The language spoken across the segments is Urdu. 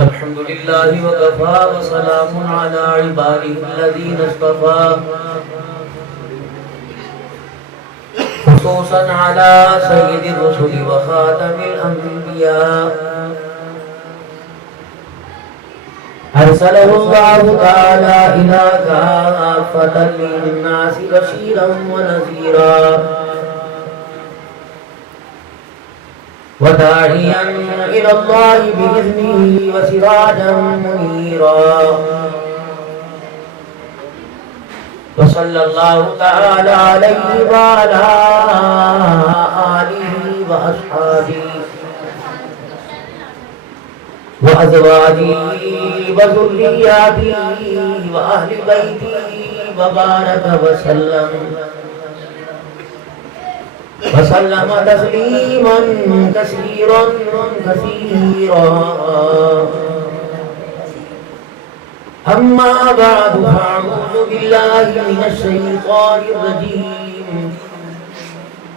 الحمد لله وكفى وسلام على عباده الذين اصطفى خصوصا على سيد الرسل وخاتم الأنبياء أرسله الله تعالى إلى كافة للناس بشيرا ونذيرا وداعيا إلى الله بإذنه وسراجا منيرا وصلى الله تعالى عليه وعلى آله وأصحابه وأزواجه وذرياته وأهل بيته وبارك وسلم تسليما كثيرا أما بعد فأعوذ بالله من الشيطان الرجيم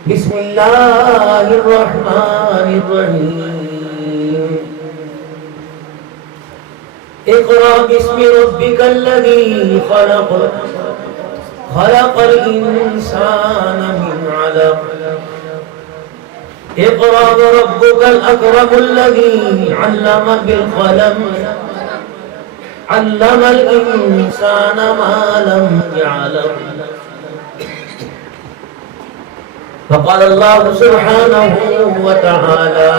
بسم الله الرحمن الرحيم اقرأ باسم ربك الذي خلق الإنسان من علق اقرأ وربك الأكرم الذي علم بالقلم علم الإنسان ما لم يعلم فقال الله سبحانه وتعالى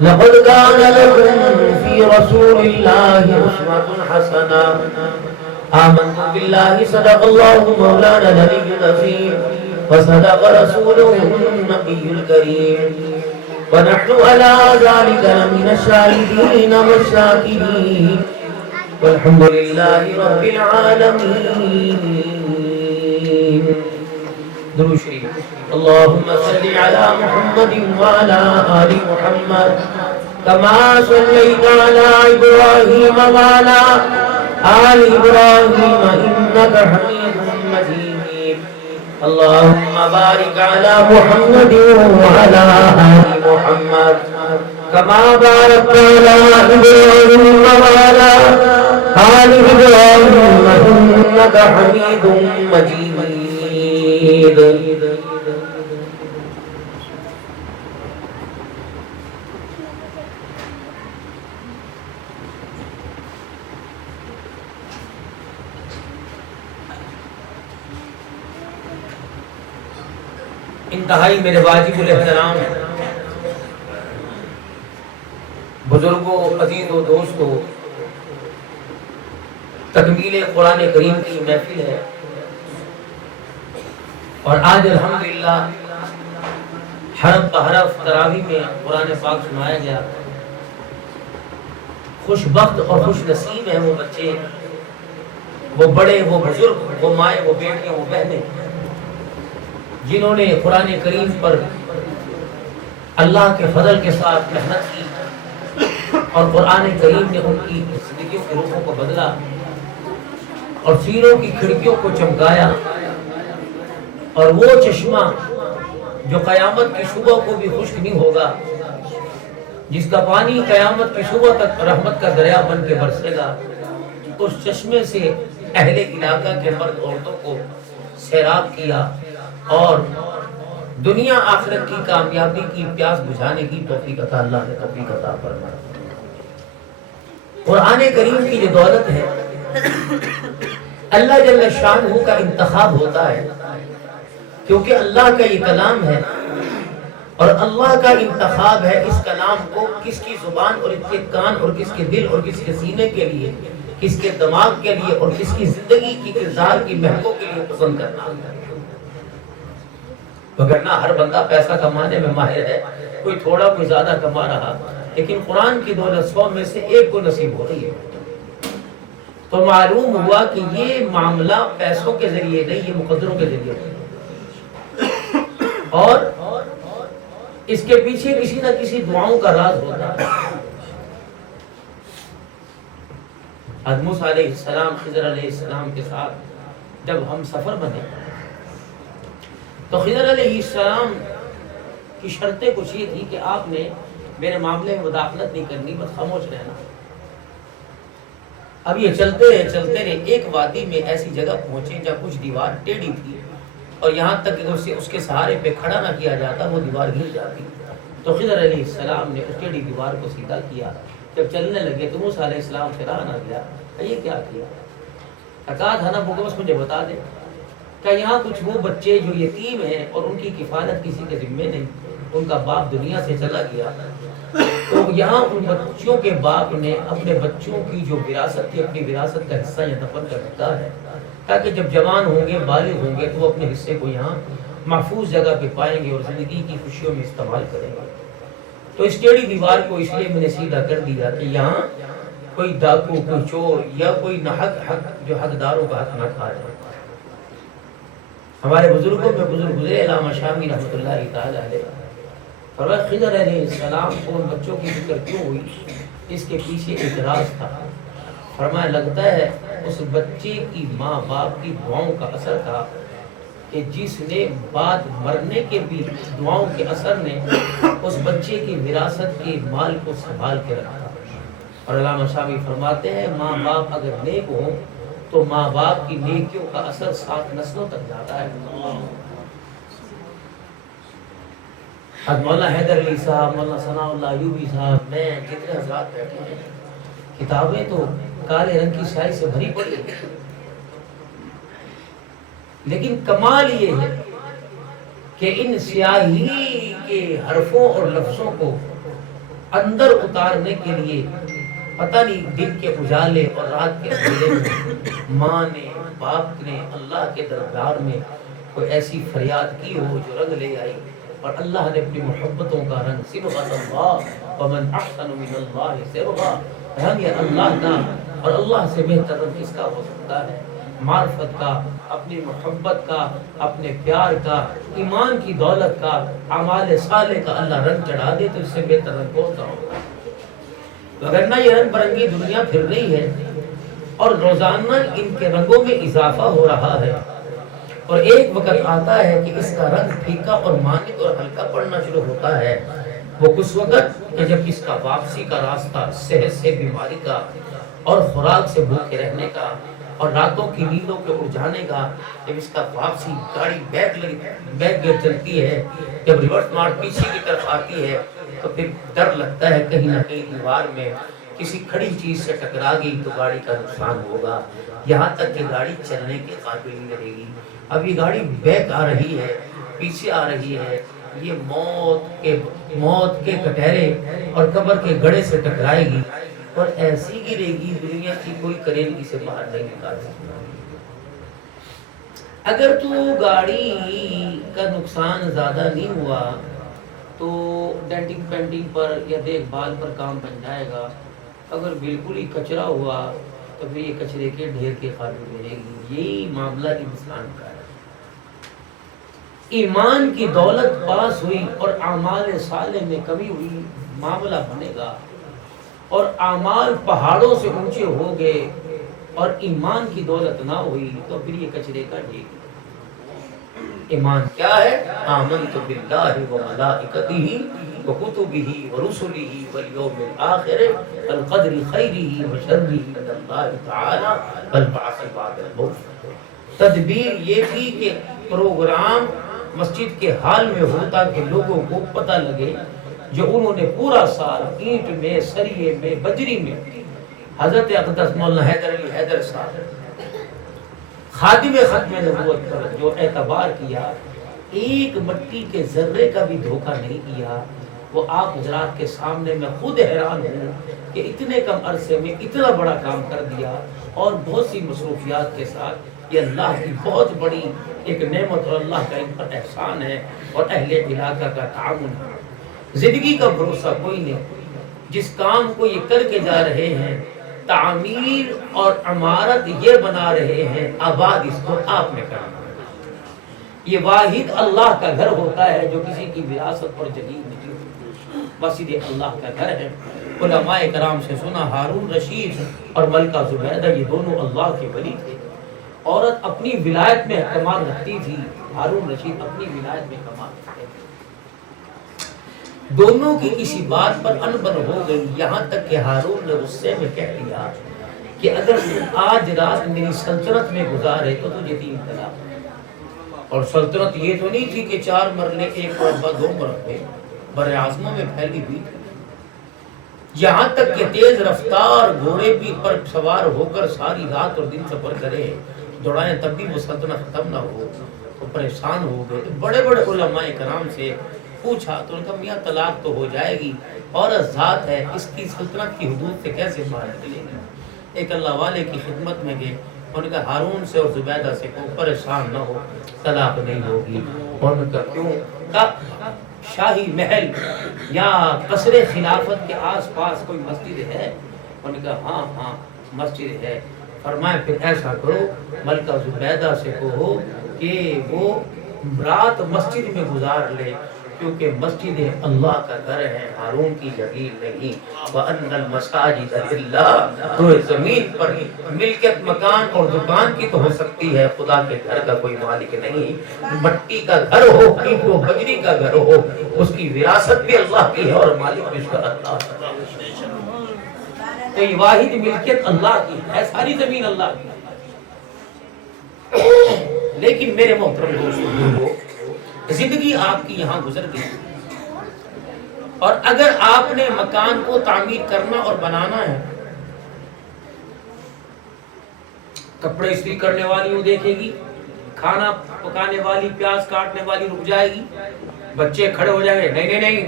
لقد كان لكم في رسول الله أسوة حسنة آمنت بالله صدق الله مولانا العلي العظيم وصدق رسوله النبي الكريم ونحن على ذلك من الشاهدين والشاكرين والحمد لله رب العالمين. درود شریف. اللهم صل على محمد وعلى آل محمد كما صليت على إبراهيم وعلى آل إبراهيم إنك حميد مجيد. اللهم بارك على محمد وعلى آل محمد كما باركت على إبراهيم وعلى آل إبراهيم إنك حميد مجيد. انتہائی میرے واجب الاحترام بزرگوں، عزیز و دوستوں، تکمیل قرآن کریم کی محفل ہے اور آج الحمدللہ حرف بحرف تراویح میں قرآن پاک سنایا گیا. خوش بخت اور خوش نصیب ہیں وہ بچے، وہ بڑے، وہ بزرگ، وہ مائیں، وہ بیٹیاں، وہ بہنیں جنہوں نے قرآن کریم پر اللہ کے فضل کے ساتھ محنت کی اور قرآن کریم نے ان کی زندگیوں کے رخوں کو بدلا اور سینوں کی کھڑکیوں کو چمکایا، اور وہ چشمہ جو قیامت کی صبح کو بھی خشک نہیں ہوگا، جس کا پانی قیامت کی صبح تک رحمت کا دریا بن کے برسے گا، اس چشمے سے اہل علاقہ کے مرد عورتوں کو سیراب کیا اور دنیا آخرت کی کامیابی کی پیاس بجھانے کی توفیق عطا اللہ نے توفیق عطا فرمائی. قرآن کریم کی جو دولت ہے، اللہ جل شانہ کا انتخاب ہوتا ہے، کیونکہ اللہ کا یہ کلام ہے اور اللہ کا انتخاب ہے اس کلام کو کس کی زبان اور اس کے کان اور کس کے دل اور کس کے سینے کے لیے، کس کے دماغ کے لیے اور کس کی زندگی کی کردار کی مہکوں کے لیے پسند کرنا. وگرنہ ہر بندہ پیسہ کمانے میں ماہر ہے، کوئی تھوڑا کوئی زیادہ کما رہا، لیکن قرآن کی دولت 100 میں سے ایک کو نصیب ہو رہی ہے. تو معلوم ہوا کہ یہ معاملہ پیسوں کے ذریعے نہیں، یہ مقدروں کے ذریعے ہے، اور اس کے پیچھے کسی نہ کسی دعاؤں کا راز ہوتا ہے. حضرت موسیٰ علیہ السلام خضر علیہ السلام کے ساتھ جب ہم سفر بنے تو خضر علیہ السلام کی شرطیں کچھ یہ تھی کہ آپ نے میرے معاملے میں مداخلت نہیں کرنی، بس خاموش رہنا۔ اب یہ چلتے رہے ایک وادی میں ایسی جگہ پہنچے جہاں کچھ دیوار ٹیڑھی تھی اور یہاں تک کہ اس کے سہارے پہ کھڑا نہ کیا جاتا وہ دیوار گر جاتی۔ تو خضر علیہ السلام نے اس ٹیڑھی دیوار کو سیدھا کیا۔ جب چلنے لگے تو موسیٰ علیہ السلام سے رہا نہ گیا، یہ کیا کیا؟ کہا تھا نا بس مجھے بتا دے کہ یہاں کچھ وہ بچے جو یتیم ہیں اور ان کی کفالت کسی کے ذمے نہیں، ان کا باپ دنیا سے چلا گیا، تو یہاں ان بچوں کے باپ نے اپنے بچوں کی جو وراثت تھی اپنی وراثت کا حصہ یہاں دفن کر رکھا ہے تاکہ جب جوان ہوں گے بالغ ہوں گے تو وہ اپنے حصے کو یہاں محفوظ جگہ پہ پائیں گے اور زندگی کی خوشیوں میں استعمال کریں گے۔ تو اس ٹیڑھی دیوار کو اس لیے میں نے سیدھا کر دیا کہ یہاں کوئی ڈاکو، کوئی چور یا کوئی ناحق حق جو حقداروں کا حق نہ کھا جائے۔ ہمارے بزرگوں میں بزرگ گزرے علامہ شامی رحمۃ اللہ تعالی علیہ، فرمایا خضر علیہ السلام کو ان بچوں کی فکر کیوں ہوئی؟ اس کے پیچھے ایک راز تھا۔ فرمایا لگتا ہے اس بچے کی ماں باپ کی دعاؤں کا اثر تھا کہ جس نے بعد مرنے کے بھی دعاؤں کے اثر نے اس بچے کی وراثت کے مال کو سنبھال کے رکھا۔ اور علامہ شامی فرماتے ہیں ماں باپ اگر نیک ہوں تو ماں باپ کی نیکیوں کا اثر 7 نسلوں تک جاتا ہے۔ مولانا حیدر علی صاحب، مولانا ثناء اللہ ایوبی صاحب، میں جتنے حضرات بیٹھے ہیں، کتابیں تو کالے رنگ کی سیاہی سے بھری پڑی ہے، لیکن کمال یہ ہے کہ ان سیاہی کے حرفوں اور لفظوں کو اندر اتارنے کے لیے پتہ نہیں دن کے اجالے اور رات کے اندھیرے میں ماں نے باپ نے اللہ کے دربار میں کوئی ایسی فریاد کی ہو جو رنگ لے آئی، اور اللہ نے اپنی محبتوں کا رنگ صبغۃ اللہ ومن احسن من اللہ صبغہ، رنگ اللہ کا اور اللہ سے بہتر رنگ کس کا ہو سکتا ہے؟ معرفت کا، اپنی محبت کا، اپنے پیار کا، ایمان کی دولت کا، اعمال صالح کا اللہ رنگ چڑھا دے تو اس سے بہتر رنگ کون سا ہوگا؟ وگرنہ یہ رنگ برنگی دنیا پھر رہی ہے اور روزانہ ان کے رنگوں میں اضافہ ہو رہا ہے، اور ایک وقت آتا ہے کہ اس کا رنگ پھیکا اور مانک اور ہلکا پڑنا شروع ہوتا ہے۔ وہ کس وقت کہ جب اس کا واپسی کا راستہ صحت سے بیماری کا اور خوراک سے بھوکے رہنے کا اور راتوں کی نیندوں کے اڑ جانے کا، جب اس کا واپسی گاڑی بیک گیئر چلتی ہے، جب ریورس مار پیچھے کی طرف آتی ہے تو پھر ڈر لگتا ہے کہیں نہ کہیں دیوار میں کسی کھڑی چیز سے ٹکرا گئی تو گاڑی کا نقصان ہوگا، یہاں تک کہ گاڑی چلنے کے قابل نہیں رہے گی۔ اب یہ گاڑی بیک آ رہی ہے، پیچھے آ رہی ہے، یہ موت کے کٹہرے اور قبر کے گڑھے سے ٹکرائے گی اور ایسی گرے گی دنیا کی کوئی کریل اسے باہر نہیں نکال سکتا۔ اگر تو گاڑی کا نقصان زیادہ نہیں ہوا تو ڈینٹنگ پینٹنگ پر یا دیکھ بھال پر کام بن جائے گا، اگر بالکل ہی کچرا ہوا تو پھر یہ کچرے کے ڈھیر کے قابل رہے گی۔ یہی معاملہ انسان کا ہے۔ ایمان کی دولت پاس ہوئی اور اعمال صالح میں کمی ہوئی، معاملہ بنے گا، اور اعمال پہاڑوں سے اونچے ہو گئے اور ایمان کی دولت نہ ہوئی تو پھر یہ کچرے کا ڈھیر۔ ایمان کیا ہے؟ آمنت باللہ وملائکتہ وکتبہ ورسلہ والیوم الآخر والقدر خیرہ وشرہ من اللہ تعالی والبعث بعد الموت۔ تدبیر یہ تھی کہ پروگرام مسجد کے حال میں ہوتا کہ لوگوں کو پتہ لگے جو انہوں نے پورا سال اینٹ میں، سریے میں، بجری میں، حضرت اقدس مولانا حیدر علی حیدر صاحب خادم ختم نبوت پر جو اعتبار کیا، ایک مٹی کے ذرے کا بھی دھوکہ نہیں کیا، وہ آپ حضرات کے سامنے میں خود حیران ہوں کہ اتنے کم عرصے میں اتنا بڑا کام کر دیا اور بہت سی مصروفیات کے ساتھ۔ یہ اللہ کی بہت بڑی ایک نعمت اور اللہ کا ان پر احسان ہے اور اہل علاقہ کا تعاون ہے۔ زندگی کا بھروسہ کوئی نہیں، جس کام کو یہ کر کے جا رہے ہیں تعمیر اور عمارت یہ بنا رہے ہیں، آباد اس کو آپ نے کرنا ہے۔ یہ واحد اللہ کا گھر ہوتا ہے جو کسی کی وراثت اور جگیر نہیں ہوتی، بس یہ اللہ کا گھر ہے۔ علماء کرام سے سنا ہارون رشید اور ملکہ زبیدہ یہ دونوں اللہ کے ولی تھے۔ عورت اپنی ولایت میں کمال رکھتی تھی، ہارون رشید اپنی ولایت میں کمال رکھتے تھے۔ دونوں کی کسی بات پر انبن ہو گئی، یہاں تک کہ ہارون نے غصے میں کہہ دیا کہ اگر تم آج رات میری سلطنت میں گزارے تو تجھے 3 طلاق۔ اور سلطنت یہ تو نہیں تھی کہ 4 مرلے، 1 مربع، 2 مربع، بر اعظموں میں پھیلی ہوئی تھی۔ یہاں تک کہ تیز رفتار گھوڑے بھی پر سوار ہو کر ساری رات اور دن سفر کرے، دوڑائیں، تب بھی وہ سلطنت ختم نہ ہو، تو پریشان ہو گئے۔ بڑے بڑے علماء کرام سے پوچھا تو ان کا میاں طلاق تو ہو جائے گی، عورت ذات ہے، اس کی سلطنت کی حدود سے کیسے باہر نکلے گی؟ ایک اللہ والے کی خدمت میں گئے، انہوں نے کہا ہارون سے اور زبیدہ سے کو پریشان نہ ہو، طلاق نہیں ہوگی۔ انہوں نے کہا کیوں؟ کہا شاہی محل یا قصر خلافت کے آس پاس کوئی مسجد ہے؟ انہوں نے کہا ہاں ہاں مسجد ہے۔ فرمایا پھر ایسا کرو، ملکہ زبیدہ سے کہو کہ وہ رات مسجد میں گزار لے، کیونکہ مسجد اللہ کا گھر ہے، ہارون کی جگیر نہیں۔ وَأَنَّ الْمَسَاجِدَ لِلَّهِ، تو زمین پر ملکیت مکان اور دکان کی تو ہو سکتی ہے، خدا کے گھر کا کوئی مالک نہیں۔ مٹی کا گھر ہو، اینٹ و بجری کا گھر ہو، اس کی وراثت بھی اللہ کی ہے اور مالک بھی اس کا اللہ ہے۔ تو یہ واحد ملکیت اللہ کی ہے، ساری زمین اللہ کی۔ لیکن میرے محترم دوستو، زندگی آپ کی یہاں گزر گئی، اور اگر آپ نے مکان کو تعمیر کرنا اور بنانا ہے، کپڑے استری کرنے والی وہ دیکھے گی، کھانا پکانے والی، پیاز کاٹنے والی رک جائے گی، بچے کھڑے ہو جائیں گے، نہیں نہیں نہیں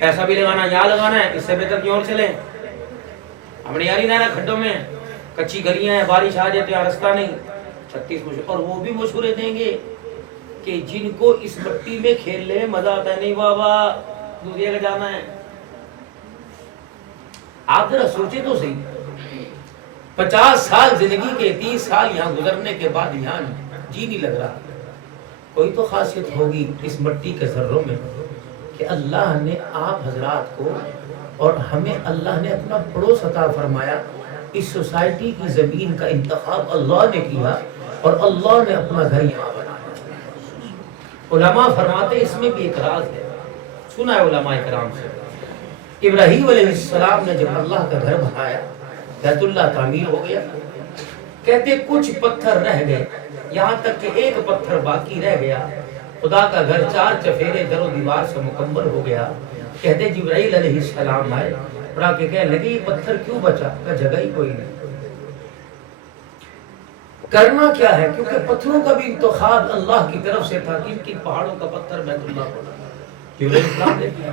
پیسہ بھی لگانا، یہاں لگانا ہے، اس سے بہتر کہیں اور چلیں، ہم نے یہاں نہیں رہنا کھڈوں میں، کچی گلیاں ہیں، بارش آ جائے تو یہاں رستہ نہیں۔ 36 مشورے، اور وہ بھی مشورے دیں گے کہ جن کو اس مٹی میں کھیلنے میں مزہ آتا ہے، نہیں بابا دودھیا کا جانا ہے۔ آپ ذرا سوچے تو صحیح، 50 سال زندگی کے، 30 سال یہاں گزرنے کے بعد یہاں جی نہیں لگ رہا۔ کوئی تو خاصیت ہوگی اس مٹی کے ذروں میں کہ اللہ نے آپ حضرات کو اور ہمیں اللہ نے اپنا پڑوس عطا فرمایا۔ اس سوسائٹی کی زمین کا انتخاب اللہ نے کیا اور اللہ نے اپنا گھر یہاں بنایا۔ علماء فرماتے اس میں بھی ایک راز ہے، سنا ہے علماء کرام سے۔ ابراہیم علیہ السلام نے جب اللہ کا گھر بنایا، بیت اللہ تعمیر ہو گیا، کہتے کچھ پتھر رہ گئے، یہاں تک کہ ایک پتھر باقی رہ گیا، خدا کا گھر 4 چفیرے در و دیوار سے مکمل ہو گیا۔ کہتے جبرائیل علیہ السلام آئے، پڑھا کے کہنے لگے یہ پتھر کیوں بچا؟ کہ جگہ ہی کوئی نہیں، کرنا کیا ہے؟ کیونکہ پتھروں کا بھی انتخاب اللہ کی طرف سے تھا، کن کن پہاڑوں کا پتھر بیت اللہ کو لگا، جبرائیل السلام نے کیا۔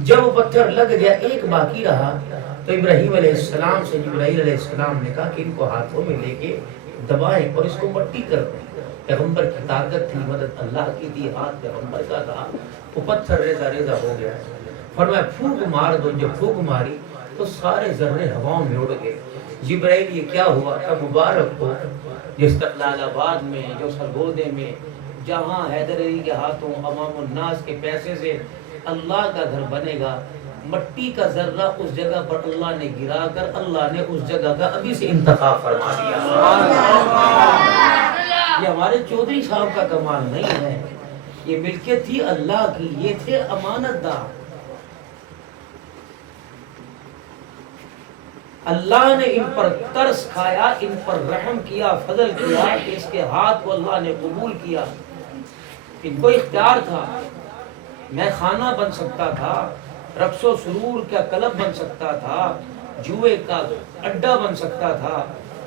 جب وہ پتھر لگ گیا، ایک باقی رہا، تو ابراہیم علیہ السلام سے جبرائیل علیہ السلام نے کہا کہ ان کو ہاتھوں میں لے کے دبائیں اور اس کو مٹی کر دیں۔ پیغمبر کی طاقت تھی، مدد اللہ کی تھی، ہاتھ پیغمبر کا تھا، وہ پتھر ریزہ ریزہ ہو گیا۔ فرمایا پھونک مار دو، جب پھونک ماری تو سارے ذرے ہواؤں میں اڑ گئے۔ جبرائیل یہ کیا ہوا؟ کہ مبارک ہو جس استقلال آباد میں، جو سرگودے میں، جہاں حیدر علی کے ہاتھوں عوام الناس کے پیسے سے اللہ کا گھر بنے گا، مٹی کا ذرہ اس جگہ پر اللہ نے گرا کر اللہ نے اس جگہ کا ابھی سے انتخاب فرما دیا۔ یہ ہمارے چودھری صاحب کا کمال نہیں ہے، یہ ملکیت تھی اللہ کی، یہ تھے امانت دار۔ اللہ نے ان پر ترس کھایا، ان پر رحم کیا، فضل کیا کہ اس کے ہاتھ کو اللہ نے قبول کیا۔ ان کو اختیار تھا، میں خانہ بن سکتا تھا، رقص و سرور کا کلب بن سکتا تھا، جوئے کا اڈا بن سکتا تھا،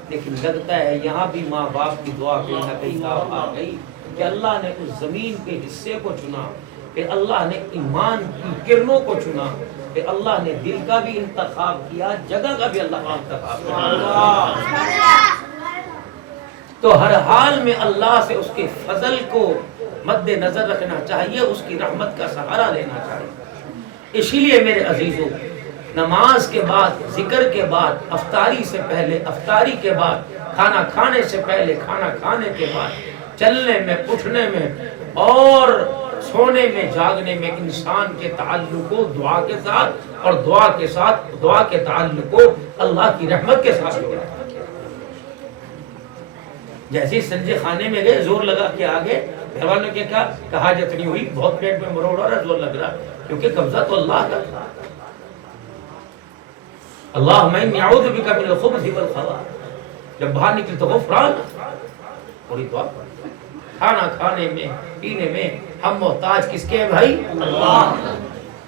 لیکن لگتا ہے یہاں بھی ماں باپ کی دعا کہیں نہ کہیں کام آ گئی کہ اللہ نے اس زمین کے حصے کو چنا، پھر اللہ نے ایمان کی کرنوں کو چنا، پھر اللہ نے دل کا بھی انتخاب کیا، جگہ کا بھی اللہ کا انتخاب کیا۔ تو ہر حال میں اللہ سے اس کے فضل کو مد نظر رکھنا چاہیے، اس کی رحمت کا سہارا لینا چاہیے۔ اسی لیے میرے عزیزو، نماز کے بعد، ذکر کے بعد، افطاری سے پہلے، افطاری کے بعد، کھانا کھانے سے پہلے، کھانا کھانے کے بعد، چلنے میں، اٹھنے میں اور سونے میں، جاگنے میں انسان کے تعلق کو دعا کے ساتھ اور دعا کے تعلق کو اللہ کی رحمت کے ساتھ جوڑا۔ جیسے سنجے خانے میں گئے، زور لگا کے آگے گھر والوں نے کیا کہا حاجت نہیں ہوئی، بہت پیٹ میں مروڑ اور زور لگ رہا، کیونکہ قبضہ تو اللہ کا تھا۔ اللہم انی اعوذ بک من الخبث والخبائث، جب باہر نکلی تو غفران پوری دعا پڑھ۔ کھانا کھانے میں پینے میں ہم محتاج کس کے ہیں بھائی؟ اللہ۔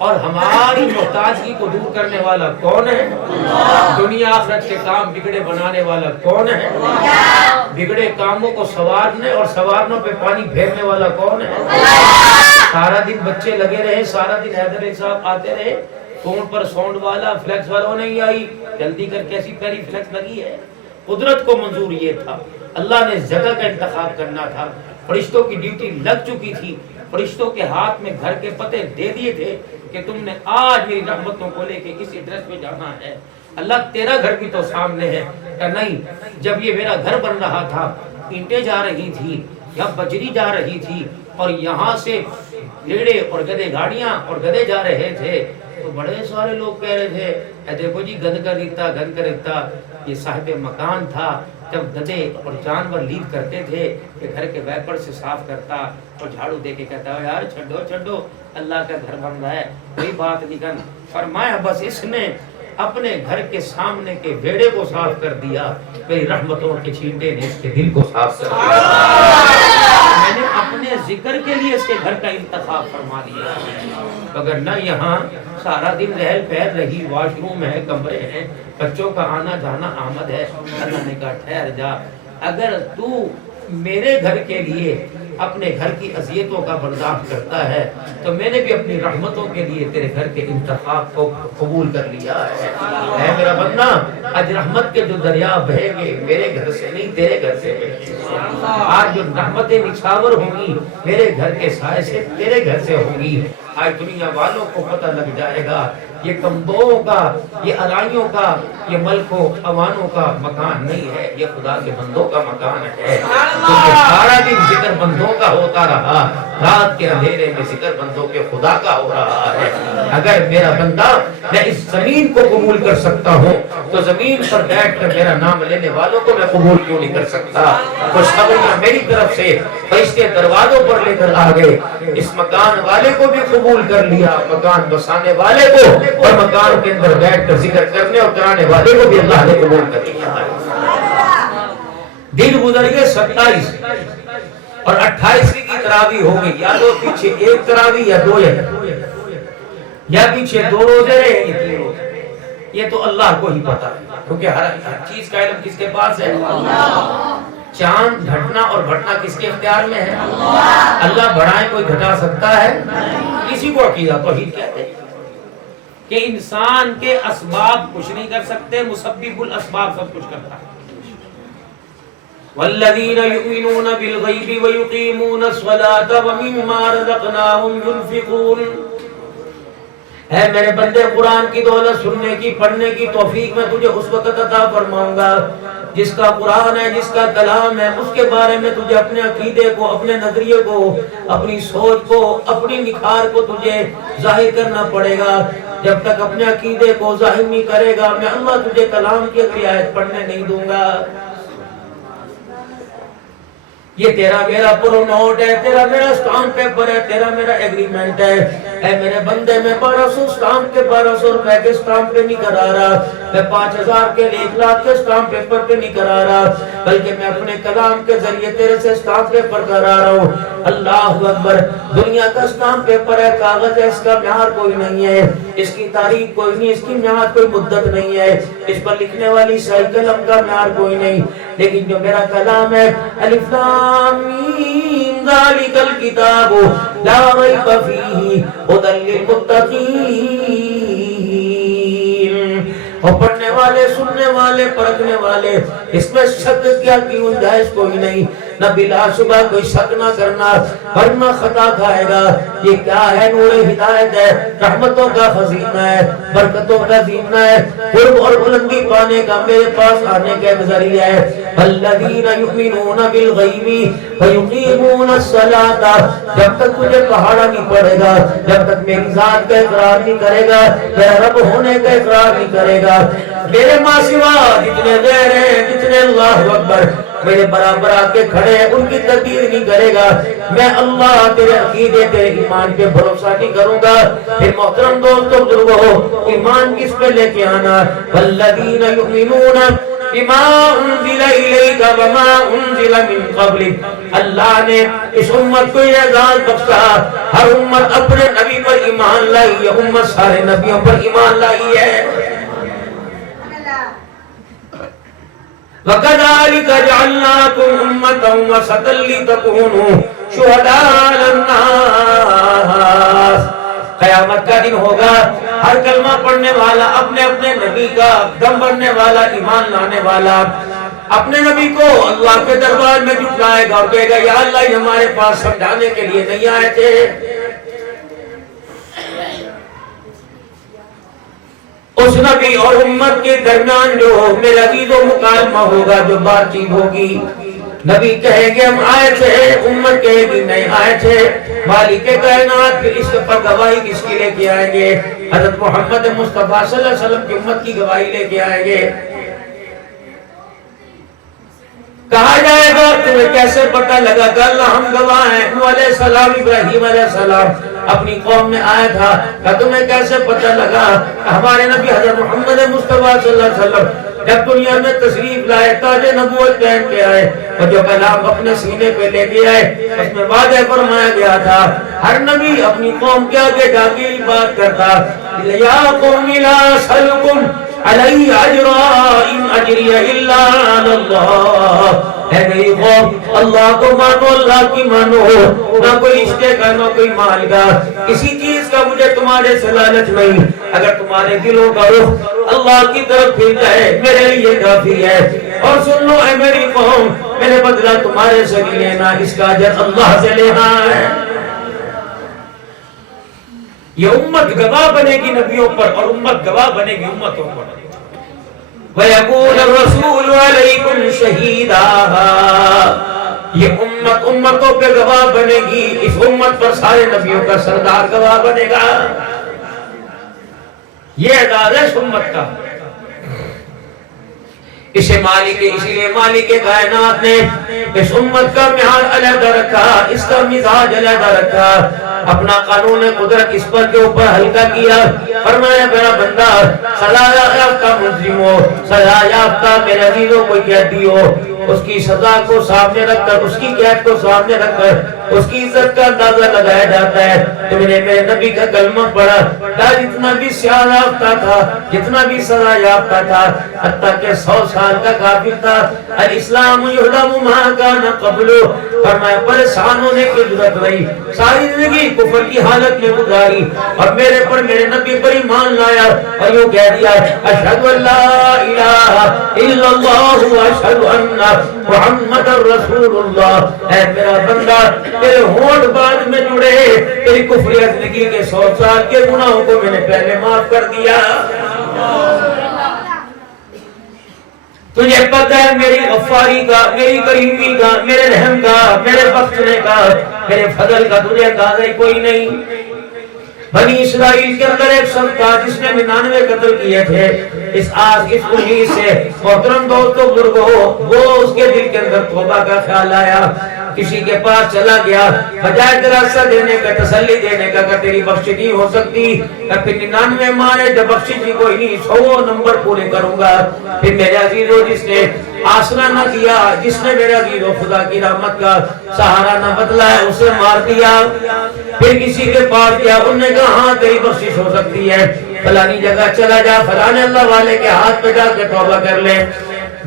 اور ہماری محتاجگی کو دور کرنے والا کون ہے؟ اللہ۔ دنیا آخرت کے کام بگڑے بنانے والا کون ہے؟ اللہ۔ بگڑے کاموں کو سوارنے اور سوارنوں پہ پانی پھیرنے والا کون ہے؟ اللہ۔ سارا دن بچے لگے رہے، سارا دن حیدر صاحب آتے رہے، فون پر ساؤنڈ والا فلیکس والا نہیں آئی، جلدی کر کیسی پیاری فلیکس لگی ہے۔ قدرت کو منظور یہ تھا، اللہ نے جگہ کا انتخاب کرنا تھا، فرشتوں کی ڈیوٹی لگ چکی تھی، فرشتوں کے ہاتھ میں گھر کے پتے دے دیے تھے کہ تم نے آج میری رحمتوں کو لے کے اس ایڈریس پہ جانا ہے۔ اللہ تیرا گھر بھی تو سامنے ہے کہ نہیں؟ جب یہ میرا گھر بن رہا تھا، اینٹیں جا رہی تھی یا بجری جا رہی تھی اور یہاں سے گھیڑے اور گدے گاڑیاں اور گدے جا رہے تھے، تو بڑے سارے لوگ کہہ رہے تھے اے دیکھو جی گند کا ریتا یہ صاحب مکان تھا، جب گدے اور جانور لیڈ کرتے تھے کہ گھر کے ویپر سے صاف کرتا اور جھاڑو دے کے کہتا ہے یار چھڈو اللہ کا گھر بن رہا ہے، کوئی بات نہیں کر۔ فرمایا بس اس نے اپنے گھر کے سامنے کے بیڑے کو صاف کر دیا، میری رحمتوں کے چھینٹے نے اس کے دل کو صاف کر دیا۔ میں نے اپنے ذکر کے لیے اس کے گھر کا انتخاب فرما دیا، اگر نہ یہاں سارا دن رہل پہل رہی، واش روم ہے، کمرے ہیں، بچوں کا آنا جانا آمد ہے۔ اللہ نے کہا ٹھہر جا، اگر تو میرے گھر کے لیے اپنے گھر کی اذیتوں کا برداشت کرتا ہے تو میں نے بھی اپنی رحمتوں کے لیے تیرے گھر کے انتخاب کو قبول کر لیا ہے۔ اے میرا بندہ، آج رحمت کے جو دریا بہیں گے میرے گھر سے نہیں تیرے گھر سے بہیں گے۔ آج جو رحمتیں نچھاور ہوں گی میرے گھر کے سائے سے تیرے گھر سے ہوں گی۔ آج دنیا والوں کو پتہ لگ جائے گا یہ کمزوروں کا، یہ ارائیوں کا، یہ ملک و عوانوں کا مکان نہیں ہے، یہ خدا کے بندوں کا مکان ہے۔ کیونکہ سارا دن ذکر بندوں کا ہوتا رہا، رات کے اندھیرے میں ذکر بندوں کے خدا کا ہو رہا ہے۔ اگر میرا بندہ میں اس زمین کو قبول کر سکتا ہوں تو زمین پر بیٹھ کر میرا نام لینے والوں کو میں قبول کیوں نہیں کر سکتا؟ خوشخبریاں میری طرف سے فرشتے دروازوں پر لے کر آ گئے، اس مکان والے کو بھی قبول کر لیا، مکان بسانے والے کو اور مکان کے اندر بیٹھ کر ذکر کرنے اور کرانے والے کو بھی اللہ نے قبول کر لیا۔ دن گزر گئے 27 اور 28ویں کی تراویح ہو گئی، یا تو پیچھے ایک تراویح یا دو ہے، یا پیچھے دو روزے رہے یا تین روزے، یہ تو اللہ کو ہی پتا ہے، کیونکہ ہر چیز کا علم کس کے پاس ہے؟ اللہ۔ چاند گھٹنا اور بھٹنا کس کے اختیار میں ہے؟ اللہ بڑھائے کوئی گھٹا سکتا ہے؟ کسی کو عقیدہ توحید کہتے ہیں کہ انسان کے اسباب کچھ نہیں کر سکتے، مسبب الاسباب سب کچھ کرتا ہے۔ والذین یؤمنون بالغیب ویقیمون الصلاة ومما رزقناہم ينفقون۔ اے میرے بندے، قرآن کی دولت سننے کی، پڑھنے کی توفیق میں تجھے اس وقت عطا فرماؤں گا جس کا قرآن ہے، جس کا کلام ہے، اس کے بارے میں تجھے اپنے عقیدے کو، اپنے نظریے کو، اپنی سوچ کو، اپنی نکھار کو تجھے ظاہر کرنا پڑے گا۔ جب تک اپنے عقیدے کو ظاہر نہیں کرے گا میں اللہ تجھے کلام کی اگلی آیت پڑھنے نہیں دوں گا۔ یہ تیرا میرا پرو نوٹ ہے، تیرا میرا سٹامپ پیپر ہے، تیرا میرا ایگریمنٹ ہے۔ اے میرے بندے، میں 1200 سٹامپ کے 1200 روپے کے سٹامپ پہ نہیں کرا رہا، میں 5000 کے 1 لاکھ کے سٹامپ پیپر پہ نہیں کرا رہا، بلکہ میں اپنے کلام کے ذریعے تیرے سے سٹامپ پیپر کرا رہا ہوں۔ اللہ اکبر۔ دنیا کا سٹامپ پیپر ہے، کاغذ ہے، اس کا معیار کوئی نہیں ہے، اس کی تاریخ کوئی نہیں، اس کی میعاد کوئی مدت نہیں ہے، اس پر لکھنے والی سیاہی قلم کا معیار کوئی نہیں، لیکن جو میرا کلام ہے، الف لام میم ذالک الکتاب لا ریب فیہ ھدی للمتقین۔ اور پڑھنے والے، سننے والے، پرکھنے والے، اس میں شک کیا کی گنجائش کوئی نہیں، نہ بلا شبہ کوئی شک نہ کرنا ورنہ خطا کھائے گا۔ یہ کیا ہے؟ نور ہدایت ہے، رحمتوں کا خزینہ ہے، برکتوں کا زینہ ہے، قرب اور بلندی پانے کا میرے پاس آنے کا ایک ذریعہ ہے۔ الذین یؤمنون بالغیب ویقیمون الصلاۃ۔ جب تک تجھے پہاڑا نہیں پڑے گا، جب تک میری ذات کا اقرار نہیں کرے گا، میرا رب ہونے کا اقرار نہیں کرے گا، میرے ماں سوا جتنے غیر ہیں، جتنے اللہ اکبر میرے برابر آ کے کھڑے ہیں ان کی تردید نہیں کرے گا، میں اللہ تیرے عقیدے تیرے ایمان پہ بھروسہ نہیں کروں گا۔ پھر محترم دوستو بزرگو، ایمان کس پہ لے کے آنا؟ والذین یؤمنون بما انزل الیک وما انزل من قبلک۔ اللہ نے اس امت کو یہ اعزاز بخشا، ہر امت اپنے نبی پر ایمان لائی ہے، امت سارے نبیوں پر ایمان لائی ہے۔ وَكَذَلِكَ جَعَلْنَاكُمْ أُمَّةً وَسَطًا لِتَكُونُوا شُهَدَاءَ عَلَى النَّاسِ۔ قیامت کا دن ہوگا، ہر کلمہ پڑھنے والا اپنے اپنے نبی کا، دم بھرنے والا، ایمان لانے والا اپنے نبی کو اللہ کے دربار میں جھٹلائے گا اور کہے گا یا اللہ یہ ہمارے پاس سمجھانے کے لیے نہیں آئے تھے۔ اس نبی اور امت کے درمیان جو میرا عزیز و مکالمہ ہوگا، جو بات چیت ہوگی، نبی کہیں گے ہم آئے تھے، امت کہے گی نہیں آئے تھے۔ مالک کائنات پھر اس پر گواہی کس کی لے کے آئیں گے؟ حضرت محمد مصطفیٰ صلی اللہ علیہ وسلم کی امت کی گواہی لے کے آئیں گے۔ کہا جائے گا تمہیں کیسے پتہ لگا کہ اللہ ہم گواہ ہیں؟ نوح علیہ السلام، ابراہیم علیہ السلام اپنی قوم میں آیا تھا کہ تمہیں کیسے پتہ لگا کہ ہمارے نبی حضرت محمد مصطفیٰ صلی اللہ علیہ وسلم جب دنیا میں تشریف لائے، تاج نبوت پہن کے آئے اور جو کلام اپنے سینے پہ لے کے آئے اس میں وعدہ فرمایا گیا تھا، ہر نبی اپنی قوم کے آگے جا کے بات کرتا، یا قوم لا اسألکم علی اجرا ان اجری الا علی اللہ۔ اے میری قوم اللہ کو مانو، اللہ کی مانو، نہ کوئی رشتے کا نہ کوئی مال کا، کسی چیز کا مجھے تمہارے سے لالچ نہیں۔ اگر تمہارے دلوں کا رخ اللہ کی طرف پھر جائے میرے لیے کافی ہے۔ اور سن لو اے میری قوم، میں نے بدلہ تمہارے سے نہیں لینا، اس کا اجر اللہ سے لینا ہے۔ یہ امت گواہ بنے گی نبیوں پر اور امت گواہ بنے گی امتوں پر۔ وَيَكُونَ الرَّسُولُ عَلَيْكُمْ شَهِيدًا۔ یہ امت امتوں پہ گواہ بنے گی، اس امت پر سارے نبیوں کا سردار گواہ بنے گا۔ یہ اعزاز ہے اس امت کا۔ اسی لیے مالک کائنات نے اس امت کا معیار علیحدہ رکھا، اس کا مزاج علیحدہ رکھا، اپنا قانون قدرت اس پر کے اوپر ہلکا کیا۔ فرمایا میرا بندہ سزا یافتہ مجرم ہو، سزا یافتہ میرے عزیزوں کوئی قیدی ہو، اس کی سزا کو سامنے رکھ کر، اس کی قید کو سامنے رکھ کر اس کی عزت کا اندازہ لگایا جاتا ہے۔ تم نے میرے نبی کا کلمہ پڑھا، جتنا بھی سیاہ یافتہ تھا، جتنا بھی سزا یافتہ تھا، حتیٰ کہ 100 سال کا کافر تھا، الاسلام یہدم ما کان قبل، فرمایا پریشان ہونے کی ضرورت نہیں، ساری زندگی کفر کی حالت میں گزاری اور میرے پر میرے نبی پر ایمان لایا اور یوں کہہ دیا اشہد ان لا الہ الا اللہ واشہد ان محمد رسول اللہ۔ اے میرا بندہ تیرے ہونٹ بعد میں جڑے، تیری کفری زندگی کے 100 سال کے گناہوں کو میں نے پہلے معاف کر دیا۔ تجھے پتہ ہے میری غفاری کا، میری کریمی کا، میرے رحم کا، میرے بخشنے کا، میرے فضل کا تجھے اندازہ ہی کوئی نہیں۔ بنی اسرائیل کے اندر ایک شخص تھا جس نے 99 قتل کیے تھے، اس امید سے محترم دوستو بزرگو، وہ اس کے دل کے اندر توبہ کا خیال آیا، کسی کے پاس چلا گیا، بجائے دراصہ دینے کا، تسلی دینے کا کہ تیری بخشش نہیں ہو سکتی، پھر 99 مانے جب بخشش ہی کوئی نہیں، 100 نمبر پورے کروں گا۔ پھر میرے عزیزو جس نے آسرا نہ دیا، جس نے میرے عزیزو خدا کی رحمت کا سہارا نہ بدلا ہے، اسے مار دیا۔ پھر کسی کے پاس گیا، انہوں نے کہا ہاں تیری بخشش ہو سکتی ہے، فلانی جگہ چلا جا، فلانے اللہ والے کے ہاتھ پہ جا کے توبہ کر لے۔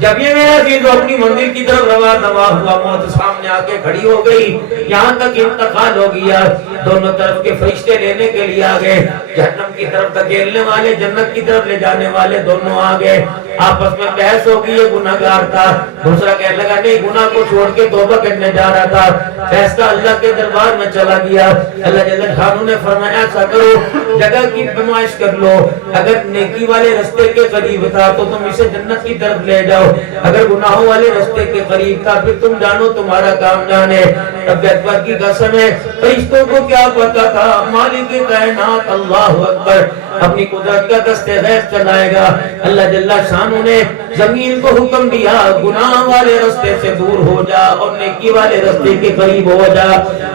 جب یہ میرا عزیز اپنی منزل کی طرف روانہ ہوا، موت سامنے آ کے کھڑی ہو گئی، یہاں تک انتقال ہو گیا، دونوں طرف کے فرشتے لینے کے لیے آ گئے، جہنم کی طرف دھکیلنے والے، جنت کی طرف لے جانے والے دونوں آ گئے، آپس میں بحث ہو گئی۔ یہ گناہگار تھا، دوسرا کہنے لگا نہیں گناہ کو چھوڑ کے توبہ کرنے جا رہا تھا۔ فیصلہ اللہ کے دربار میں چلا گیا۔ اللہ جل شانہ نے فرمایا ایسا کرو، جگہ کی پیمائش کر لو، اگر نیکی والے رستے کے قریب تھا تو تم اسے جنت کی طرف لے جاؤ، اگر گناہوں والے رستے کے قریب تھا پھر تم جانو تمہارا کام جانے۔ رب اکبر کی قسم ہے، فرشتوں کو کیا پتا تھا، مالک کائنات اللہ اکبر، اپنی قدرت کا دستے غیب چلائے گا۔ اللہ جل شانہ نے زمین کو حکم دیا گناہ والے راستے سے دور ہو جا اور نیکی والے راستے کے قریب ہو جا۔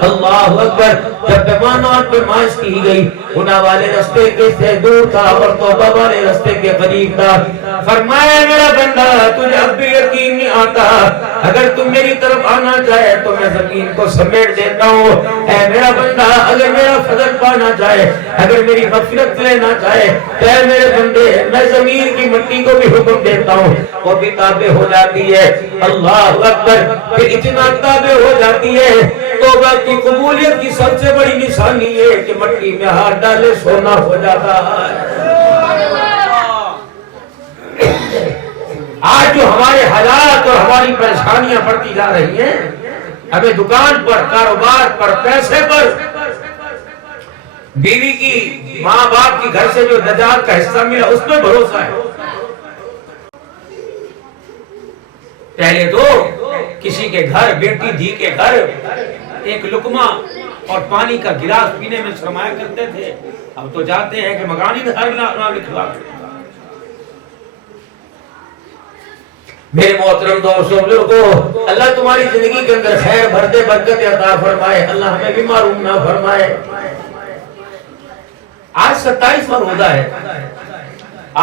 اللہ اکبر۔ جب پیمانہ اور پیمائش کی گئی، گناہ والے راستے کے سے دور تھا اور توبہ والے راستے کے قریب تھا۔ فرمایا میرا بندہ تجھے اب بھی یقین نہیں آتا، اگر تم میری طرف آنا چاہے تو میں زمین کو سمیٹ دیتا ہوں۔ اے میرا بندہ اگر میرا فضل پانا چاہے، اگر میری مغفرت لینا چاہے تو اے میرے بندے میں زمین کی مٹی کو بھی حکم دیتا ہوں، وہ بھی تابع ہو جاتی ہے۔ اللہ اکبر۔ پھر اتنا تابع ہو جاتی ہے، توبہ کی قبولیت کی سب سے بڑی نشانی ہے کہ مٹی میں ہاتھ ڈالے سونا ہو جاتا ہے۔ آج جو ہمارے حالات اور ہماری پریشانیاں بڑھتی جا رہی ہیں، ہمیں دکان پر، کاروبار پر، پیسے پر، بیوی کی، ماں باپ کی گھر سے جو نجات کا حصہ ملا اس میں بھروسہ ہے۔ پہلے تو کسی کے گھر، بیٹی دھی کے گھر ایک لقمہ اور پانی کا گلاس پینے میں سرمایہ کرتے تھے، اب تو جاتے ہیں کہ مکانی دھار نہ لکھوا۔ میرے محترم دوستوں لوگوں، اللہ تمہاری زندگی کے اندر خیر بھرتے برکت عطا فرمائے، اللہ ہمیں بھی محروم نہ فرمائے۔ آج 27واں روزہ ہے۔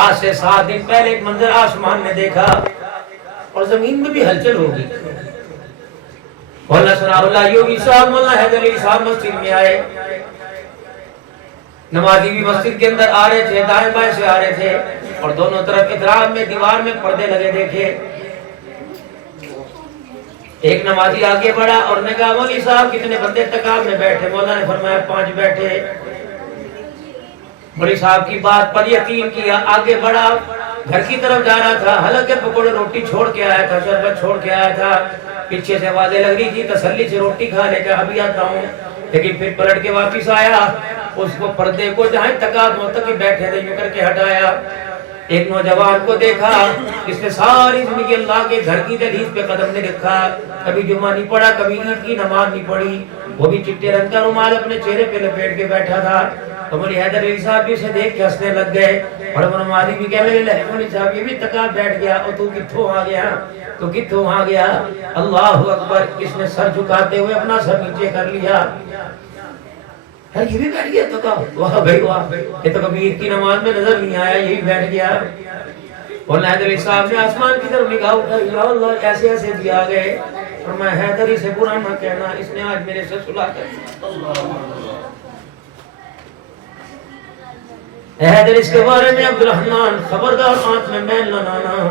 آج سے 7 دن پہلے ایک منظر آسمان نے دیکھا اور زمین میں بھی ہلچل ہوگی۔ مولانا ثناء اللہ یوگی صاحب، مولانا حیدر علی صاحب مسجد میں آئے، نمازی بھی مسجد کے اندر آ رہے تھے، دائیں بائیں سے آ رہے تھے اور دونوں طرف اطراف میں دیوار میں پردے لگے دیکھے۔ ایک نمازی آگے بڑھا اور نے کہا مولوی صاحب کتنے بندے تکاب میں بیٹھے؟ مولانا نے فرمایا 5 بیٹھے۔ مولوی صاحب کی بات پر یقین کیا، آگے بڑھا، گھر کی طرف جا رہا تھا، حالانکہ پکوڑے روٹی چھوڑ کے آیا تھا، شربت چھوڑ کے آیا تھا، پیچھے سے آوازیں لگ رہی تھی تسلی سے روٹی کھا لے کے ابھی آتا ہوں، لیکن پھر پلٹ کے واپس آیا، اس کو پردے کو جہاں تکاب محتکب بیٹھے تھے یوں کر کے ہٹایا۔ ایک نوجوان کو دیکھا، اس نے ساری زندگی اللہ کے گھر کی دہلیز پہ قدم نہیں رکھا، کبھی جمعہ نہیں پڑھا، کبھی عید کی نماز نہیں پڑھی، وہ بھی چٹے رنگ کا رومال اپنے چہرے پہ لپیٹ کے بیٹھا تھا۔ تو مولوی حیدر علی صاحب بھی اسے دیکھ کے ہنسنے لگ گئے اور وہ نمازی بھی کہنے لگے مولوی صاحب یہ بھی تکاب بیٹھ گیا، اور تو کتھوں آ گیا، تو کتھوں آ گیا؟ اللہ اکبر۔ اس نے سر جھکاتے ہوئے اپنا سر نیچے کر لیا، یہ بھی بیٹھ گیا تکاب، واہ بھائی واہ، یہ تو کبھی عید کی نماز میں نظر نہیں آیا، یہی بیٹھ گیا۔ مولانا حیدر علی صاحب نے آسمان کی طرف نگاہ اٹھائی، یا اللہ ایسے ایسے بھی آ گئے، اور میں حیدری سے برا نہ کہنا، اس نے آج میرے سے صلح کر حیدر اس کے بارے میں عبد الرحمن خبردار آنکھ میں میل نہ لانا،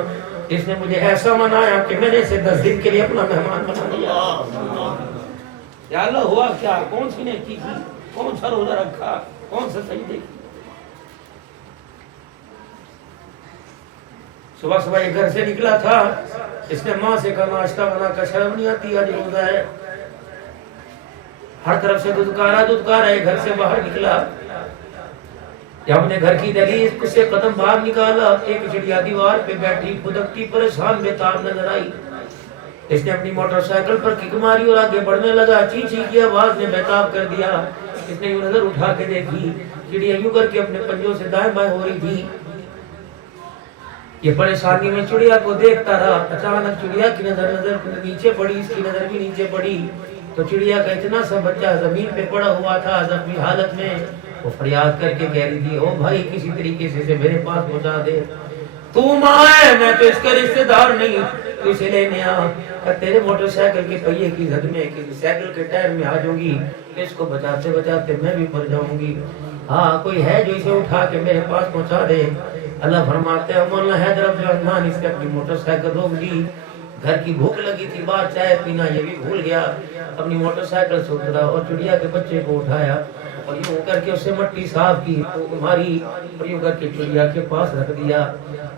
اس نے مجھے ایسا منایا کہ میں نے اسے 10 دن کے لیے اپنا مہمان بنا لیا۔ یا اللہ ہوا کیا؟ کون سی نیکی کی؟ کون سا روزہ رکھا؟ کون سا سجدے کی؟ صبح صبح یہ گھر سے نکلا تھا، اس نے ماں سے کہا ناشتہ بنا کر، شرم نہیں آتی آج روزہ ہے؟ ہر طرف سے دودکارا ہے، گھر سے باہر نکلا، جب ہم نے گھر کی دہلیز سے قدم باہر نکالا، ایک چڑیا دیوار پہ بیٹھی خودکتی پریشان بے تاب نظر آئی۔ اس نے اپنی موٹر سائیکل پر کک ماری اور آگے بڑھنے لگا، چی چی کی آواز نے بے تاب کر دیا۔ اس نے یوں نظر اٹھا کے دیکھی، چڑیا یوں کر کے اپنے پنجوں سے دائیں بائیں ہو رہی تھی۔ یہ پریشانی میں چڑیا کو دیکھتا رہا، اچانک چڑیا کی نظر نیچے پڑی، اس کی نظر بھی نیچے پڑی، تو چڑیا کا اتنا سا بچہ زمین پہ پڑا ہوا تھا زخمی حالت میں، وہ فریاد کر کے کہہ رہی تھی او بھائی کسی طریقے سے اسے میرے پاس پہنچا دے، تو ماں ہے میں تو اس کا رشتہ دار نہیں، تو اسے لینے آ، تیرے موٹر سائیکل کے پہیے کی زد میں کسی سائیکل کے ٹائر میں آ جاؤں گی، اس کو بچاتے بچاتے میں بھی مر جاؤں گی، ہاں کوئی ہے جو اسے اٹھا کے میرے پاس پہنچا دے۔ اللہ فرماتے ہیں مولانا حیدر عبد الرحمن اس نے اپنی موٹر سائیکل روک دی، گھر کی بھوک لگی تھی، بعد چائے پینا یہ بھی بھول گیا، اپنی موٹر سائیکل سے اترا اور چڑیا کے بچے کو اٹھایا اور یوں کر کے اسے مٹی صاف کی، ماری اور یوں کر کے چڑیا کے پاس رکھ دیا۔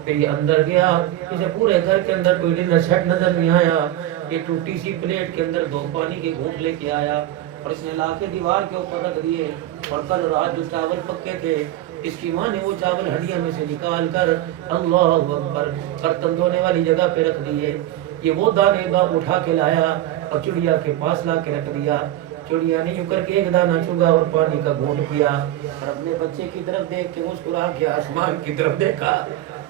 پھر یہ اندر گیا، اسے پورے گھر کے اندر کوئی ڈنر سیٹ نظر نہیں آیا، یہ ٹوٹی سی پلیٹ کے اندر 2 پانی کے گھونٹ لے کے آیا اور اس نے لا کے دیوار کے اوپر رکھ دیے، اور کل رات جو چاول پکے تھے اس کی ماں نے وہ چاول ہڈیاں میں سے نکال کر اللہ اکبر برتن دھونے والی جگہ پہ رکھ دیے، یہ وہ دانے اٹھا کے لایا اور چڑیا کے پاس لا کے رکھ دیا۔ چڑیا نے یوں کر کے ایک دانہ چگا اور پانی کا گھونٹ پیا اور اپنے بچے کی طرف دیکھ کے مسکرا کے آسمان کی طرف دیکھا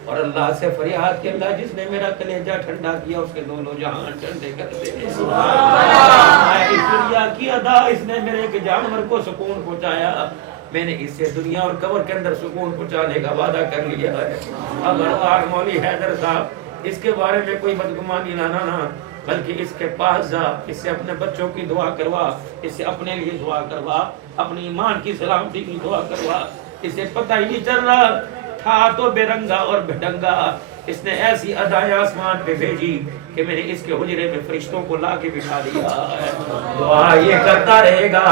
اور اللہ سے فریاد کہ اللہ جس نے میرا کلیجہ ٹھنڈا کیا اس کے دونوں جہان ٹھنڈے کر دے۔ سبحان اللہ، اس دنیا کی ادا اس نے میرے ایک جانور کو سکون پہنچایا، میں نے اس سے دنیا اور قبر کے اندر سکون پہنچانے کا وعدہ کر لیا ہے۔ خبردار مولوی حیدر صاحب، اس کے بارے میں کوئی بدگمانی نہ بلکہ اس کے پاس جا، اس سے اپنے بچوں کی دعا کروا، اس سے اپنے لیے دعا کروا، اپنی ایمان کی سلامتی کی دعا کروا۔ اسے پتہ ہی نہیں چل رہا تھا تو بے رنگا اور بے ڈنگا اس نے ایسی ادائیں آسمان پہ بھیجی کہ میں نے اس کے حجرے میں فرشتوں کو لا کے بٹھا دیا ہے۔ دعا یہ کرتا رہے گا،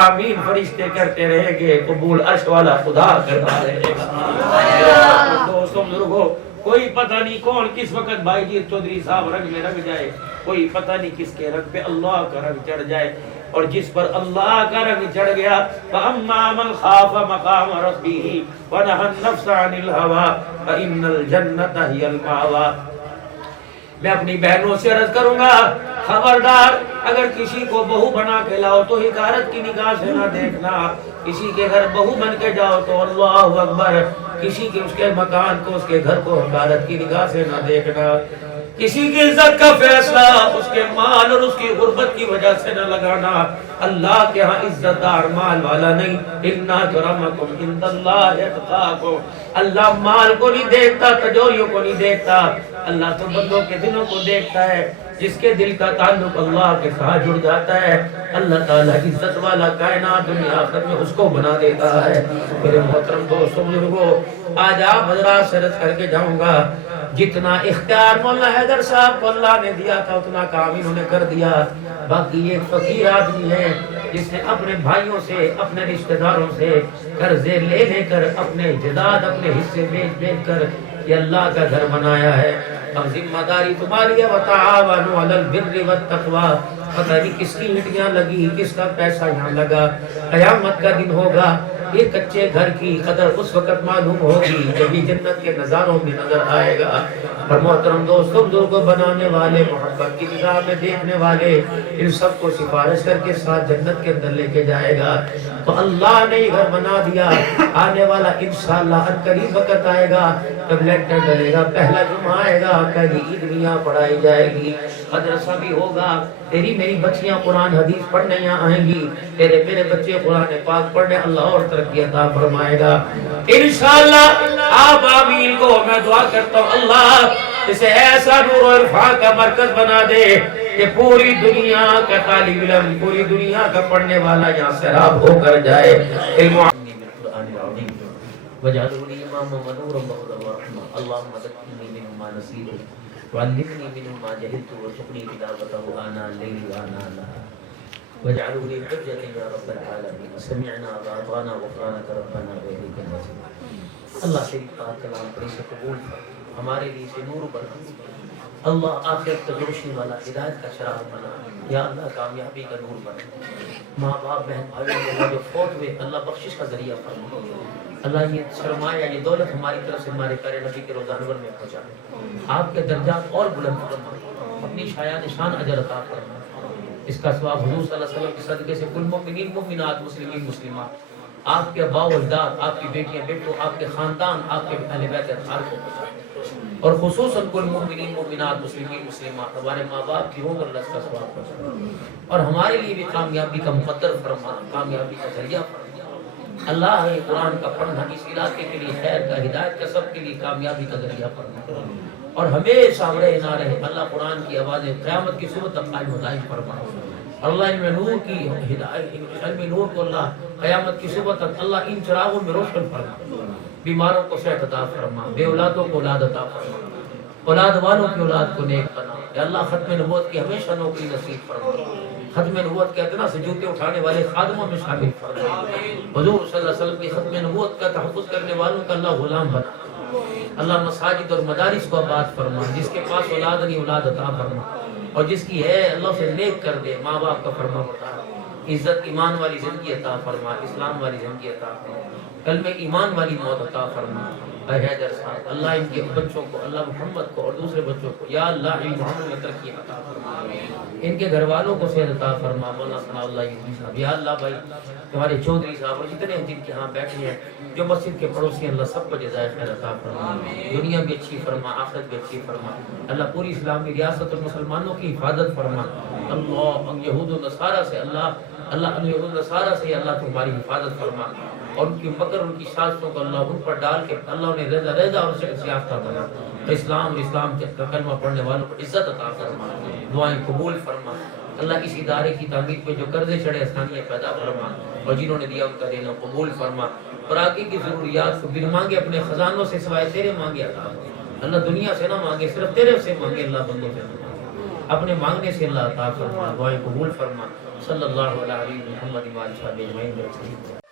آمین فرشتے کرتے رہیں گے، قبول عرش والا خدا کرتا رہے گا۔ دوستوں بزرگوں، کوئی پتہ نہیں کون کس وقت بھائی جی چودھری صاحب رنگ میں رنگ جائے، کوئی پتہ نہیں کس کے رنگ پہ اللہ کا رنگ چڑھ جائے، اور جس پر اللہ کا رنگ چڑھ گیا فَأَمَّا مَنْ خَافَ مَقَامَ رَبِّهِ وَنَهَى النَّفْسَ عَنِ الْهَوَىٰ فَإِنَّ الْجَنَّةَ هِيَ الْمَأْوَىٰ۔ میں اپنی بہنوں سے عرض کروں گا، خبردار اگر کسی کو بہو بنا کے لاؤ تو حقارت کی نگاہ سے نہ دیکھنا، کسی کے گھر بہو بن کے جاؤ تو اللہ اکبر، کسی کے اس کے مکان کو اس کے گھر کو حقارت کی نگاہ سے نہ دیکھنا، کسی کی عزت کا فیصلہ اس کے مال اور اس کی غربت کی وجہ سے نہ لگانا۔ اللہ کے ہاں عزت دار مال والا نہیں، اِنَّ أَكْرَمَكُمْ عِندَ اللَّهِ أَتْقَاكُمْ۔ اللہ مال کو نہیں دیکھتا، تجوریوں کو نہیں دیکھتا، اللہ تو بندوں کے دلوں کو دیکھتا ہے۔ جس کے دل کا تعلق اللہ کے ساتھ جڑ جاتا ہے، اللہ تعالیٰ عزت والا کائنات دنیا آخرت میں اس کو بنا دیتا ہے۔ میرے محترم دوستوں بزرگوں، آج آپ حضرات سے عرض کر کے جاؤں گا، جتنا اختیار مولانا حیدر صاحب کو اللہ نے دیا تھا اتنا کام انہوں نے کر دیا۔ باقی ایک فقیر آدمی ہے جس نے اپنے بھائیوں سے، اپنے رشتہ داروں سے قرضے لے لے کر اپنے جائیداد، اپنے حصے بیچ کر یہ اللہ کا گھر بنایا ہے۔ اب ذمہ داری تمہاری ہے، وَتَعَاوَنُوا عَلَى الْبِرِّ وَالتَّقْوَىٰ۔ پتہ نہیں کس کی ہڈیاں لگی، کس کا پیسہ یہاں لگا، قیامت کا دن ہوگا، یہ کچے گھر کی قدر اس وقت معلوم ہوگی جب یہ جنت کے نظاروں میں نظر آئے گا۔ اور محترم دوستوں، بزرگوں، بنانے والے، محبت کی نگاہ میں دیکھنے والے، ان سب کو سفارش کر کے ساتھ جنت کے اندر لے کے جائے گا۔ تو اللہ نے یہ گھر بنا دیا، آنے والا انشاءاللہ قریب وقت آئے گا، جب لیٹر ڈلے گا، پہلا جمعہ آئے گا، پہلی عید میاں پڑھائی جائے گی، مدرسہ بھی ہوگا، تیری میری بچیاں قرآن حدیث پڑھنے یہاں آئیں گی، تیرے میرے بچے قرآن پاک پڑھنے، اللہ اور ترقی عطا فرمائے گا انشاءاللہ۔ آپ آمین کو میں دعا کرتا ہوں، اللہ اسے ایسا نور و عرفان کا مرکز بنا دے کہ پوری دنیا کا طالب علم، پوری دنیا کا پڑھنے والا یہاں سیراب ہو کر جائے۔ وَاجْعَلْنِي إِمَامًا وَنُورًا وَهُدًى وَرَحْمَةً اللهم ذكرني منه ما نسيت وعلمني منه ما جهلت وارزقني تلاوته آناء الليل وآناء النهار واجعله لي حجة يا رب العالمين سمعنا وأطعنا غفرانك ربنا وإليك المصير۔ اللہ تیری پاک کلام پڑھی سے قبول کر، ہمارے لیے سے نور بنا، اللہ آخرت کا روشنی والا، ہدایت کا چراغ بنا، یا اللہ کامیابی کا نور بنا۔ ماں باپ بہن بھائیوں جو فوت ہوئے اللہ بخشش کا ذریعہ فرما، اللہ یہ سرمایہ یہ دولت ہماری طرف سے ہمارے پیارے نبی کے روزہ انور میں پہنچا، آپ کے درجات اور بلند فرما، اپنی شایان شان اجر عطا فرما۔ اس کا ثواب حضور صلی اللہ علیہ وسلم کے صدقے سے کل مومنین مومنات مسلمین مسلمات، آپ کے اباء و اجداد، آپ کی بیٹیاں بیٹوں، آپ کے خاندان، آپ کے اہل بیت اطہار کو پہنچا، اور خصوصاً کل مومنین مومنات مسلمین مسلمات، ہمارے ماں باپ کی ہوں اور اللہ کا ثواب پہنچا، اور ہمارے لیے بھی کامیابی کا مقدر فرما، کامیابی کا ذریعہ فرما۔ اللہ ہے قرآن کا پڑھنا اس علاقے کے لیے خیر کا، ہدایت کا، سب کے لیے کامیابی کا ذریعہ فرما، اور ہمیشہ رہے نہ رہے اللہ قرآن کی آوازیں قیامت کی صورت تک قائم و دائم فرما۔ اللہ علم نور کی ہدایت، علم نور کو اللہ قیامت کی صبح تک اللہ ان چراغوں میں روشن فرما، بیماروں کو صحت عطا فرما، بے اولادوں کو اولاد عطا فرما، اولاد والوں کی اولاد کو نیک بنا، یا اللہ ختم نبوت کی ہمیشہ نوکری نصیب فرما، ختم نبوت کے ادنا سے جوتے اٹھانے والے خادموں میں شامل فرما، حضور صلی اللہ علیہ وسلم کی ختم نبوت کا تحفظ کرنے والوں کا اللہ غلام بنا، اللہ مساجد اور مدارس کو آباد فرما، جس کے پاس اولاد نہیں اولاد عطا فرما، اور جس کی ہے اللہ سے نیک کر دے، ماں باپ کا فرما بردار، عزت ایمان والی زندگی عطا فرما، اسلام والی زندگی عطا فرما۔ کلمہ ایمان والی موت عطا فرما۔ اے حیدر صاحب اللہ ان کے بچوں کو، اللہ محمد کو اور دوسرے بچوں کو یا اللہ علم محمد میں ترقی عطا فرما، ان کے گھر والوں کو صحت عطا فرما۔ مولانا ثناء اللہ یزدی صاحب یا اللہ بھائی تمہارے چودھری صاحب اور جتنے جن کے ہاں بیٹھے ہیں جو مسجد کے پڑوسی ہیں، اللہ سب کو جزائے خیر عطا فرما، دنیا بھی اچھی فرما، آخرت بھی اچھی فرما۔ اللہ پوری اسلامی ریاست اور مسلمانوں کی حفاظت فرما۔ اللہ یہود و نصارہ سے اللہ یہود و نصارہ سے اللہ تمہاری حفاظت فرما، اور ان کی مکر ان کی سازشوں کو اللہ ان پر ڈال کے اللہ انہیں رضا اور سے یافتہ بنا۔ اسلام کا کلمہ پڑھنے والوں کو عزت عطا فرما، دعائیں قبول فرما۔ اللہ اس ادارے کی تعمیر پہ جو قرضے چڑھے آسانیاں پیدا فرما، اور جنہوں نے دیا ان کا دینا قبول فرما، اور آگے کی ضروریات کو بن مانگے اپنے خزانوں سے سوائے تیرے مانگے عطا۔ اللہ دنیا سے نہ مانگے، صرف تیرے سے مانگے، اللہ بندوں سے نہ مانگے، اپنے مانگنے سے اللہ عطا فرما، دعائیں قبول فرما۔ صلی اللہ علیہ محمد و آلہ وصحبہ اجمعین۔